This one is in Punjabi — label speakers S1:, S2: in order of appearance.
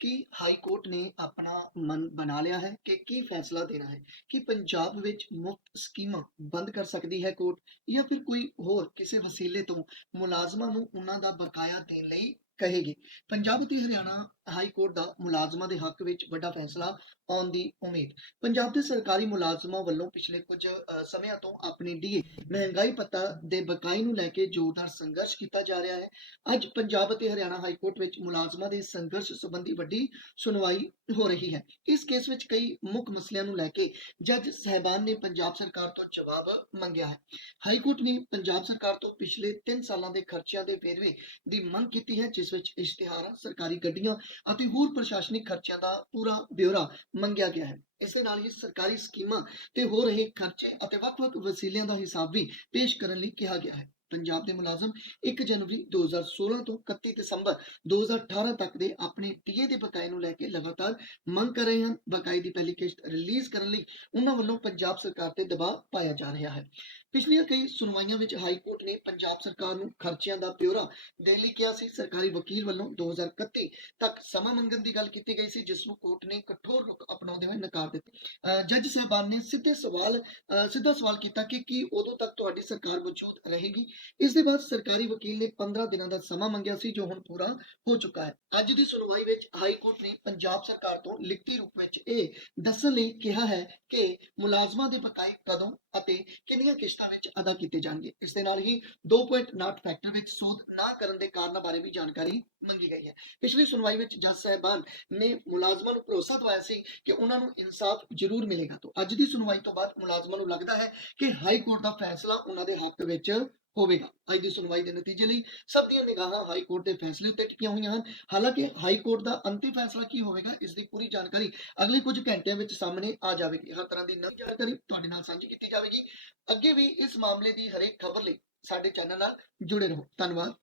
S1: ਕਿ ਹਾਈ ਕੋਰਟ ਨੇ ਆਪਣਾ ਮਨ ਬਣਾ ਲਿਆ ਹੈ ਕਿ ਕੀ ਫੈਸਲਾ ਦੇਣਾ ਹੈ? ਕਿ ਪੰਜਾਬ ਵਿੱਚ ਮੁਫਤ ਸਕੀਮਾਂ ਬੰਦ ਕਰ ਸਕਦੀ ਹੈ ਕੋਰਟ? ਜਾਂ ਫਿਰ ਕੋਈ ਹੋਰ ਕਿਸੇ ਵਸੀਲੇ ਤੋਂ ਮੁਲਾਜ਼ਮਾਂ ਨੂੰ ਉਹਨਾਂ ਦਾ ਬਕਾਇਆ ਦੇਣ ਲਈ ਕਹੇਗੀ? ਪੰਜਾਬ ਅਤੇ ਹਰਿਆਣਾ ਹਾਈ ਕੋਰਟ ਦਾ ਮੁਲਾਜ਼ਮਾਂ ਦੇ ਹੱਕ ਵਿੱਚ ਵੱਡਾ ਫੈਸਲਾ ਆਉਣ ਦੀ ਉਮੀਦ। ਪੰਜਾਬ ਦੇ ਸਰਕਾਰੀ ਮੁਲਾਜ਼ਮਾਂ ਵੱਲੋਂ ਪਿਛਲੇ ਕੁਝ ਸਮਿਆਂ ਤੋਂ ਆਪਣੀ ਡੀਏ ਮਹਿੰਗਾਈ ਭੱਤਾ ਦੇ ਬਕਾਏ ਨੂੰ ਲੈ ਕੇ ਜ਼ੋਰਦਾਰ ਸੰਘਰਸ਼ ਕੀਤਾ ਜਾ ਰਿਹਾ ਹੈ। ਅੱਜ ਪੰਜਾਬ ਅਤੇ ਹਰਿਆਣਾ ਹਾਈ ਕੋਰਟ ਵਿੱਚ ਮੁਲਾਜ਼ਮਾਂ ਦੇ ਸੰਘਰਸ਼ ਸੰਬੰਧੀ ਵੱਡੀ ਸੁਣਵਾਈ ਹੋ ਰਹੀ ਹੈ। ਇਸ ਕੇਸ ਵਿੱਚ ਕਈ ਮੁੱਖ ਮਸਲਿਆਂ ਨੂੰ ਲੈ ਕੇ ਜੱਜ ਸਹਿਬਾਨ ਨੇ ਪੰਜਾਬ ਸਰਕਾਰ ਤੋਂ ਜਵਾਬ ਮੰਗਿਆ ਹੈ। ਹਾਈ ਕੋਰਟ ਨੇ ਪੰਜਾਬ ਸਰਕਾਰ ਤੋਂ ਪਿਛਲੇ 3 ਸਾਲਾਂ ਦੇ ਖਰਚਿਆਂ ਦੇ ਵੇਰਵੇ ਦੀ ਮੰਗ ਕੀਤੀ ਹੈ, ਜਿਸ ਵਿੱਚ ਇਸ਼ਤਿਹਾਰਾਂ, ਸਰਕਾਰੀ ਗੱਡੀਆਂ ਅਤੇ ਹੋਰ ਪ੍ਰਸ਼ਾਸਨਿਕ ਖਰਚਿਆਂ ਦਾ ਪੂਰਾ ਬਿਊਰਾ ਮੰਗਿਆ ਗਿਆ ਹੈ। ਇਸੇ ਨਾਲ ਹੀ ਸਰਕਾਰੀ ਸਕੀਮਾਂ ਤੇ ਹੋ ਰਹੇ ਖਰਚੇ ਅਤੇ ਵੱਖ-ਵੱਖ ਵਸੀਲਿਆਂ ਦਾ ਹਿਸਾਬ ਵੀ ਪੇਸ਼ ਕਰਨ ਲਈ ਕਿਹਾ ਗਿਆ ਹੈ। ਪੰਜਾਬ ਦੇ ਮੁਲਾਜ਼ਮ 1 ਜਨਵਰੀ 2016 ਤੋਂ 31 ਦਸੰਬਰ 2018 ਤੱਕ ਦੇ ਆਪਣੇ ਟੀਏ ਦੇ ਬਕਾਏ ਨੂੰ ਲੈ ਕੇ ਲਗਾਤਾਰ ਮੰਗ ਕਰ ਰਹੇ ਹਨ। ਬਕਾਏ ਦੀ ਪਹਿਲੀ ਕਿਸ਼ਤ ਰਿਲੀਜ਼ ਕਰਨ ਲਈ ਉਹਨਾਂ ਵੱਲੋਂ ਪੰਜਾਬ ਸਰਕਾਰ ਤੇ ਦਬਾਅ ਪਾਇਆ ਜਾ ਰਿਹਾ ਹੈ। ਪਿਛਲੀਆਂ ਕਈ ਸੁਣਵਾਈਆਂ ਵਿੱਚ ਹਾਈ ਕੋਰਟ ਨੇ ਪੰਜਾਬ ਸਰਕਾਰ ਨੂੰ ਖਰਚਿਆਂ ਦਾ ਪਿਓਰਾ ਦੇਣ ਲਈ ਕਿਹਾ ਸੀ। ਸਰਕਾਰੀ ਵਕੀਲ ਵੱਲੋਂ 2031 ਤੱਕ ਸਮਾਂ ਮੰਗਣ ਦੀ ਗੱਲ ਕੀਤੀ ਗਈ ਸੀ, ਜਿਸ ਨੂੰ ਕੋਰਟ ਨੇ ਕਠੋਰ ਰੁਖ ਅਪਣਾਉਂਦੇ ਹੋਏ ਨਕਾਰ ਦਿੱਤਾ। ਜੱਜ ਸਾਹਿਬਾਨ ਨੇ ਸਿੱਧੇ ਸਵਾਲ ਅਹ ਸਿੱਧਾ ਸਵਾਲ ਕੀਤਾ ਕਿ ਕੀ ਉਦੋਂ ਤੱਕ ਤੁਹਾਡੀ ਸਰਕਾਰ ਮੌਜੂਦ ਰਹੇਗੀ? ਇਸ ਦੇ ਬਾਅਦ ਸਰਕਾਰੀ ਵਕੀਲ ਨੇ 15 ਦਿਨਾਂ ਦਾ ਸਮਾਂ ਮੰਗਿਆ ਸੀ, ਜੋ ਹੁਣ ਪੂਰਾ ਹੋ ਚੁੱਕਾ ਹੈ। ਅੱਜ ਦੀ ਸੁਣਵਾਈ ਵਿੱਚ ਹਾਈ ਕੋਰਟ ਨੇ ਪੰਜਾਬ ਸਰਕਾਰ ਤੋਂ ਲਿਖਤੀ ਰੂਪ ਵਿੱਚ ਇਹ ਦੱਸਣ ਲਈ ਕਿਹਾ ਹੈ ਕਿ ਮੁਲਾਜ਼ਮਾਂ ਦੇ ਬਕਾਏ ਕਦੋਂ ਅਤੇ ਕਿੰਨੀਆਂ ਕਿਸ਼ਤਾਂ ਵਿੱਚ ਅਦਾ ਕੀਤੇ ਜਾਣਗੇ। ਇਸ ਦੇ ਨਾਲ ਹੀ 2.9 ਫੈਕਟਰ ਵਿੱਚ ਸੋਧ ਨਾ ਕਰਨ ਦੇ ਕਾਰਨਾਂ ਬਾਰੇ ਵੀ ਜਾਣਕਾਰੀ ਮੰਗੀ ਗਈ ਹੈ। ਪਿਛਲੀ ਸੁਣਵਾਈ ਵਿੱਚ ਜੱਜ ਸਾਹਿਬਾਨ ਨੇ ਮੁਲਾਜ਼ਮਾਂ ਨੂੰ ਭਰੋਸਾ ਦਿਵਾਇਆ ਸੀ ਕਿ ਉਹਨਾਂ ਨੂੰ ਇਨਸਾਫ ਜ਼ਰੂਰ ਮਿਲੇਗਾ। ਤੋਂ ਅੱਜ ਦੀ ਸੁਣਵਾਈ ਤੋਂ ਬਾਅਦ ਮੁਲਾਜ਼ਮਾਂ ਨੂੰ ਲੱਗਦਾ ਹੈ ਕਿ ਹਾਈ ਕੋਰਟ ਦਾ ਫੈਸਲਾ ਉਹਨਾਂ ਦੇ ਹੱਕ ਵਿੱਚ ਹੋਵੇਗਾ। ਅੱਜ ਦੀ ਸੁਣਵਾਈ ਦੇ ਨਤੀਜੇ ਲਈ ਸਭ ਦੀਆਂ ਨਿਗਾਹਾਂ ਹਾਈ ਕੋਰਟ ਦੇ ਫੈਸਲੇ ਉੱਤੇ ਟਿਕੀਆਂ ਹੋਈਆਂ ਹਨ। ਹਾਲਾਂਕਿ ਹਾਈ ਕੋਰਟ ਦਾ ਅੰਤਿਮ ਫੈਸਲਾ ਕੀ ਹੋਵੇਗਾ, ਇਸ ਦੀ ਪੂਰੀ ਜਾਣਕਾਰੀ ਅਗਲੇ ਕੁਝ ਘੰਟਿਆਂ ਵਿੱਚ ਸਾਹਮਣੇ ਆ ਜਾਵੇਗੀ। ਹਰ ਤਰ੍ਹਾਂ ਦੀ ਨਵੀਂ ਜਾਣਕਾਰੀ ਤੁਹਾਡੇ ਨਾਲ ਸਾਂਝੀ ਕੀਤੀ ਜਾਵੇਗੀ। ਅੱਗੇ ਵੀ ਇਸ ਮਾਮਲੇ ਦੀ ਹਰੇਕ ਖਬਰ ਲਈ ਸਾਡੇ ਚੈਨਲ ਨਾਲ ਜੁੜੇ ਰਹੋ। ਧੰਨਵਾਦ।